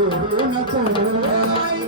Oh, my God.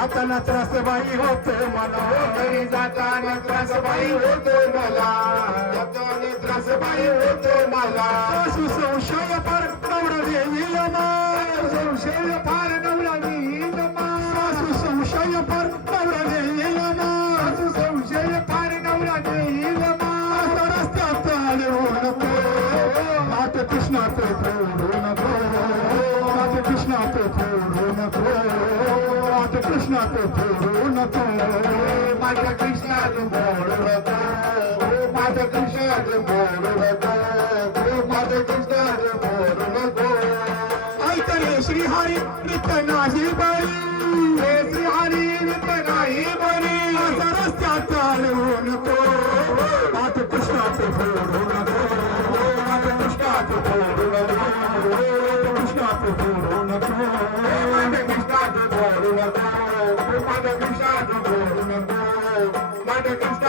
जाताना त्रास by होत मला. घरी जाताना त्रास बाई होतो मला. जाताना त्रास बाई होतो मला. सासू संशय फार नवरा येईल संशय फार नवरा येईल सासू संशय फार नवरा येईल सासू संशय फार नवरा येईल आता रस्त्यात आले हो नको आता कृष्णाचं मात कृष्णाचं फोडू नको मात कृष्णाचं फोडू नको मात कृष्णाचं फोडू नको मात कृष्णाचं फोडू नको ऐकले श्री हरी नित्य नाही बरी हे श्री हरी नित्य नाही बरी असं रस्त्यात आलो नको मात कृष्णाचं फोडू नको मात कृष्णाचं फोडू नको मात कृष्णाचं फोडू Mother,